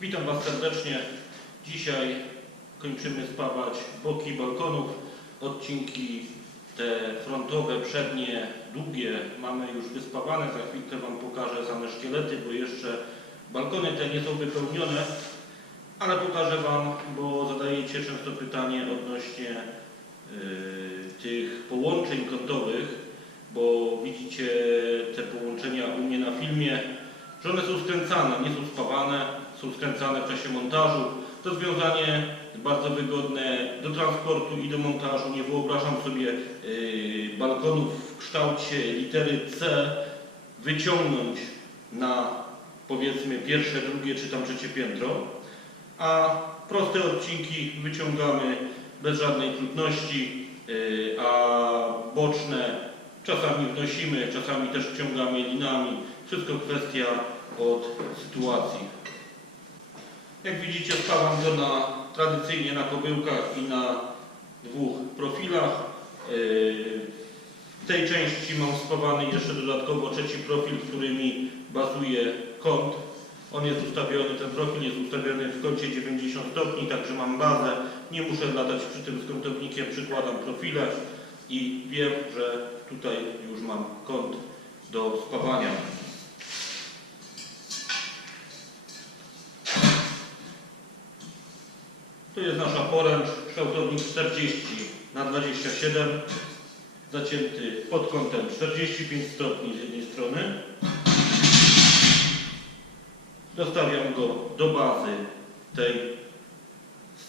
Witam Was serdecznie. Dzisiaj kończymy spawać boki balkonów. Odcinki te frontowe, przednie, długie mamy już wyspawane. Za chwilkę Wam pokażę same szkielety, bo jeszcze balkony te nie są wypełnione. Ale pokażę Wam, bo zadajecie często pytanie odnośnie y, tych połączeń kątowych, bo widzicie te połączenia u mnie na filmie, że one są skręcane, nie są spawane, są skręcane w czasie montażu. Rozwiązanie bardzo wygodne do transportu i do montażu. Nie wyobrażam sobie y, balkonów w kształcie litery C wyciągnąć na powiedzmy pierwsze, drugie czy tam trzecie piętro, a proste odcinki wyciągamy bez żadnej trudności, y, a boczne czasami wnosimy, czasami też wciągamy linami. Wszystko kwestia od sytuacji. Jak widzicie spawam go na, tradycyjnie na kobyłkach i na dwóch profilach. Yy, W tej części mam spawany jeszcze dodatkowo trzeci profil, który mi bazuje kąt. On jest ustawiony, ten profil jest ustawiony w kącie 90 stopni, także mam bazę. Nie muszę latać przy tym z kątownikiem, przykładam profile i wiem, że tutaj już mam kąt do spawania. Tu jest nasza poręcz, kształtownik 40 na 27 zacięty pod kątem 45 stopni z jednej strony. Dostawiam go do bazy tej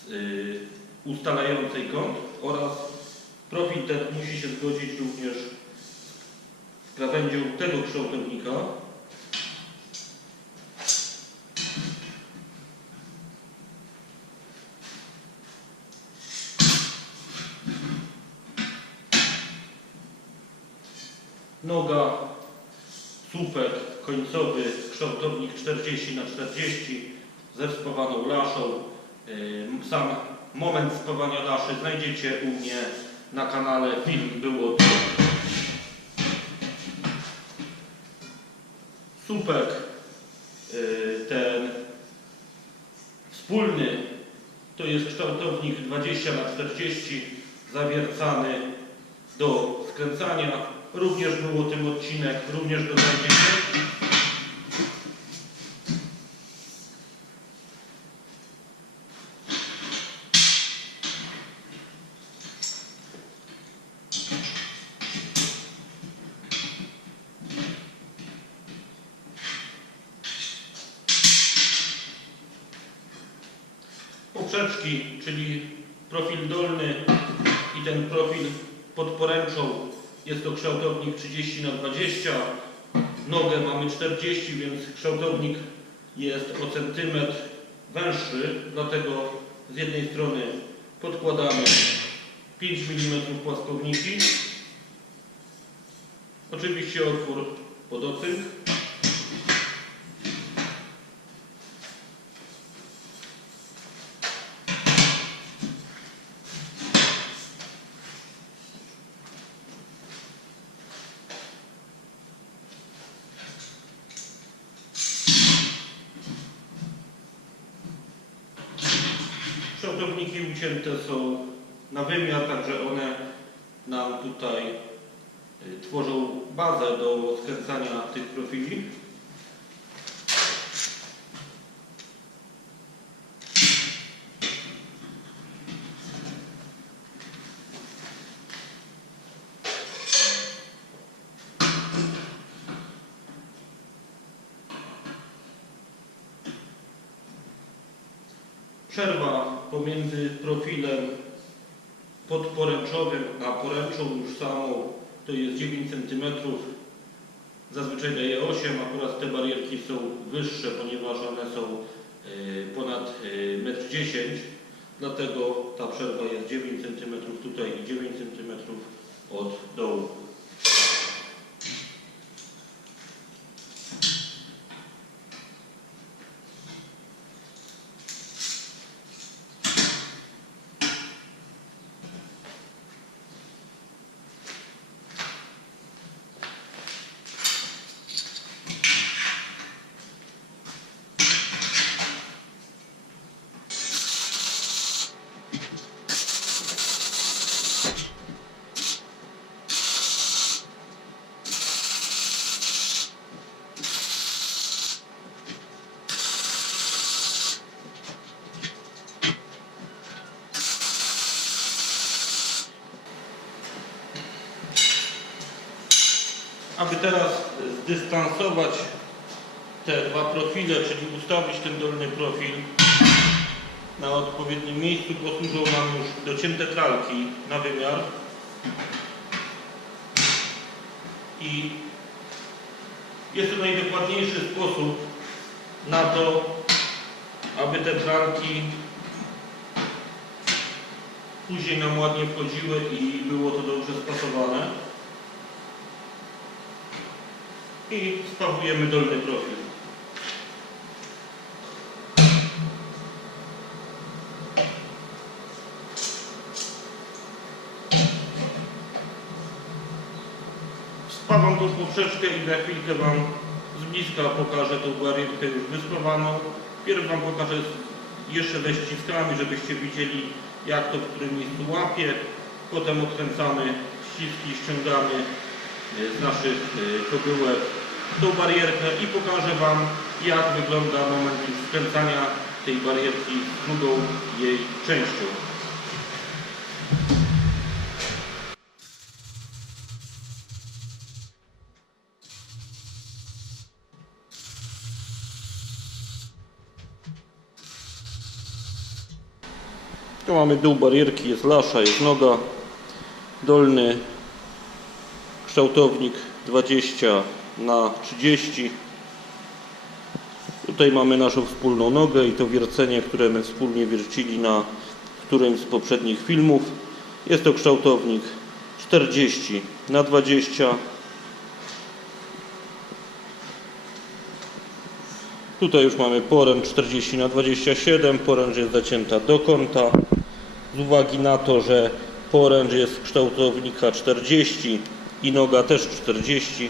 yy, ustalającej kąt oraz profil ten musi się zgodzić również z krawędzią tego kształtownika. Noga, słupek końcowy, kształtownik 40 na 40 ze wspowaną laszą. Sam moment spawania laszy znajdziecie u mnie na kanale. Film było to. Słupek yy, ten wspólny to jest kształtownik 20 na 40 zawiercany do skręcania. Również był o tym odcinek, również go znajdziecie. Poprzeczki, czyli profil dolny i ten profil pod poręczą jest to kształtownik 30 na 20 Nogę mamy 40, więc kształtownik jest o centymetr węższy, dlatego z jednej strony podkładamy 5 mm płaskowniki. Oczywiście otwór pod. Ucięte są na wymiar, także one nam tutaj y, tworzą bazę do skręcania tych profili. Przerwa pomiędzy profilem podporęczowym a poręczą już samą to jest 9 cm. Zazwyczaj daje 8, akurat te barierki są wyższe, ponieważ one są y, ponad y, 1,10 m. Dlatego ta przerwa jest 9 cm tutaj i 9 cm od dołu. Aby teraz zdystansować te dwa profile, czyli ustawić ten dolny profil na odpowiednim miejscu, posłużą nam już docięte tralki na wymiar. I jest to najdokładniejszy sposób na to, aby te tralki później nam ładnie wchodziły i było to dobrze spasowane. I spawujemy dolny profil. Spawam tą poprzeczkę i za chwilkę Wam z bliska pokażę tą barierkę już wyspawaną. Pierw Wam pokażę jeszcze ze ściskami, żebyście widzieli jak to w którym miejscu łapie. Potem odkręcamy ściski, ściągamy z naszych e, kobyłek tą barierkę i pokażę Wam jak wygląda moment skręcania tej barierki z drugą jej częścią. Tu mamy dół barierki, jest lasza, jest noga, dolny kształtownik 20 na 30. Tutaj mamy naszą wspólną nogę i to wiercenie, które my wspólnie wiercili na którymś z poprzednich filmów. Jest to kształtownik 40 na 20. Tutaj już mamy poręcz 40 na 27, poręcz jest zacięta do kąta. Z uwagi na to, że poręcz jest kształtownika 40 i noga też 40,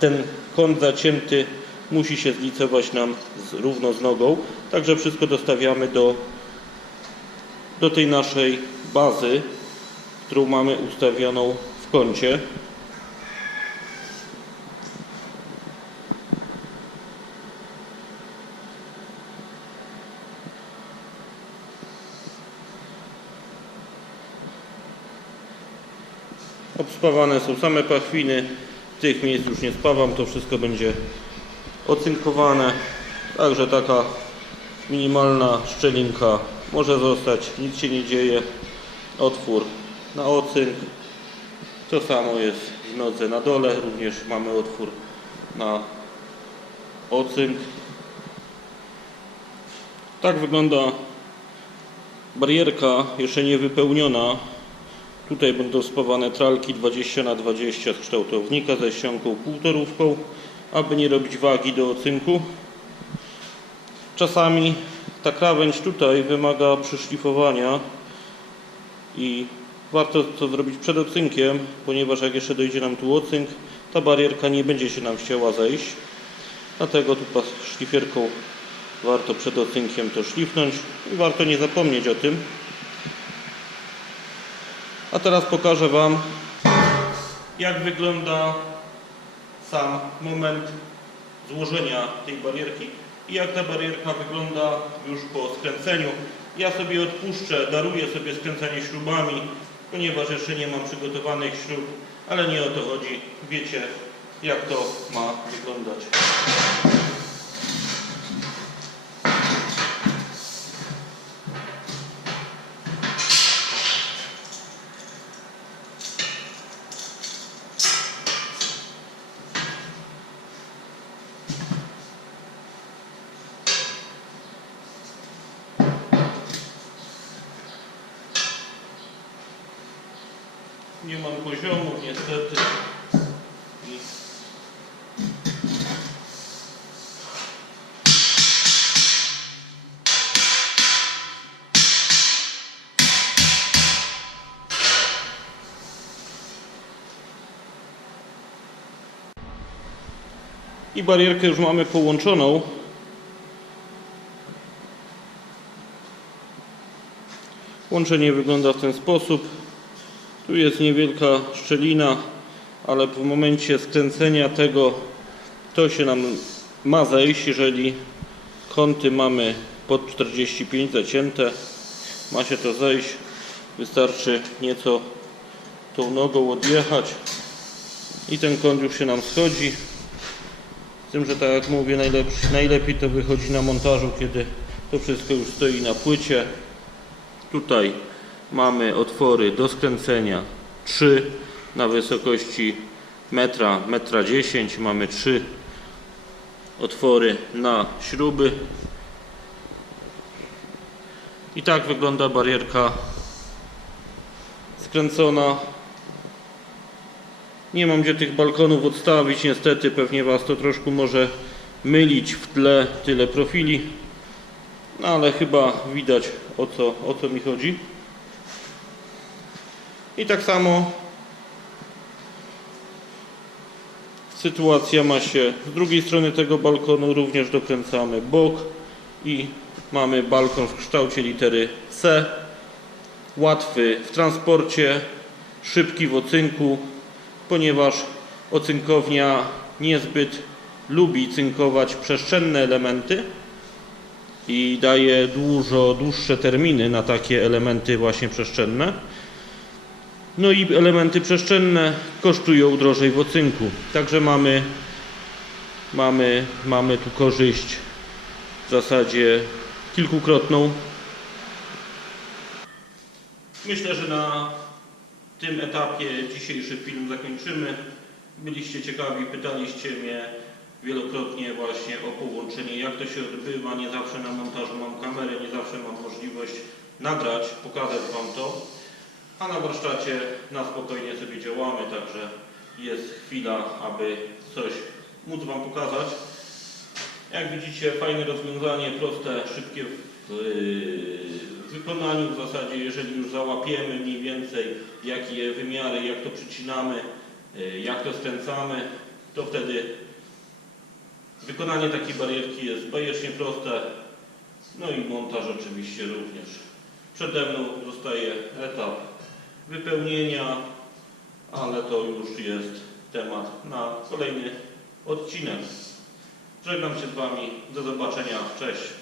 ten kąt zacięty musi się zlicować nam z, równo z nogą. Także wszystko dostawiamy do, do tej naszej bazy, którą mamy ustawioną w kącie. Obspawane są same pachwiny. Tych miejsc już nie spawam, to wszystko będzie ocynkowane. Także taka minimalna szczelinka może zostać, nic się nie dzieje. Otwór na ocynk. To samo jest w nodze na dole, również mamy otwór na ocynk. Tak wygląda barierka jeszcze nie wypełniona Tutaj będą spawane tralki 20 na 20 z kształtownika ze ścianką półtorówką, aby nie robić wagi do ocynku. Czasami ta krawędź tutaj wymaga przyszlifowania i warto to zrobić przed ocynkiem, ponieważ jak jeszcze dojdzie nam tu ocynk, ta barierka nie będzie się nam chciała zejść. Dlatego tu szlifierką warto przed ocynkiem to szlifnąć i warto nie zapomnieć o tym. A teraz pokażę Wam, jak wygląda sam moment złożenia tej barierki i jak ta barierka wygląda już po skręceniu. Ja sobie odpuszczę, daruję sobie skręcanie śrubami, ponieważ jeszcze nie mam przygotowanych śrub, ale nie o to chodzi. Wiecie, jak to ma wyglądać. Nie mam poziomu, niestety. I barierkę już mamy połączoną. Łączenie wygląda w ten sposób. Tu jest niewielka szczelina, ale w momencie skręcenia tego to się nam ma zejść, jeżeli kąty mamy pod 45 zacięte. Ma się to zejść. Wystarczy nieco tą nogą odjechać I ten kąt już się nam schodzi. Z tym, że tak jak mówię, najlepiej to wychodzi na montażu, kiedy to wszystko już stoi na płycie. Tutaj mamy otwory do skręcenia 3 na wysokości metra, metra 10. Mamy 3 otwory na śruby. I tak wygląda barierka skręcona. Nie mam gdzie tych balkonów odstawić, niestety pewnie Was to troszkę może mylić w tle tyle profili. No ale chyba widać o co, o co mi chodzi. I tak samo sytuacja ma się z drugiej strony tego balkonu, również dokręcamy bok i mamy balkon w kształcie litery C. Łatwy w transporcie, szybki w ocynku, ponieważ ocynkownia niezbyt lubi cynkować przestrzenne elementy i daje dużo dłuższe terminy na takie elementy właśnie przestrzenne. No i elementy przestrzenne kosztują drożej w ocynku. Także mamy, mamy, mamy tu korzyść w zasadzie kilkukrotną. Myślę, że na tym etapie dzisiejszy film zakończymy. Byliście ciekawi, pytaliście mnie wielokrotnie właśnie o połączenie, jak to się odbywa. Nie zawsze na montażu mam kamerę, nie zawsze mam możliwość nagrać, pokazać Wam to. A na warsztacie na spokojnie sobie działamy, także jest chwila, aby coś móc Wam pokazać. Jak widzicie, fajne rozwiązanie, proste, szybkie w yy, w wykonaniu w zasadzie, jeżeli już załapiemy mniej więcej jakie wymiary, jak to przycinamy, yy, jak to skręcamy, to wtedy wykonanie takiej barierki jest bajecznie proste. No i montaż oczywiście również. Przede mną zostaje etap wypełnienia, ale to już jest temat na kolejny odcinek. Żegnam się z Wami. Do zobaczenia. Cześć.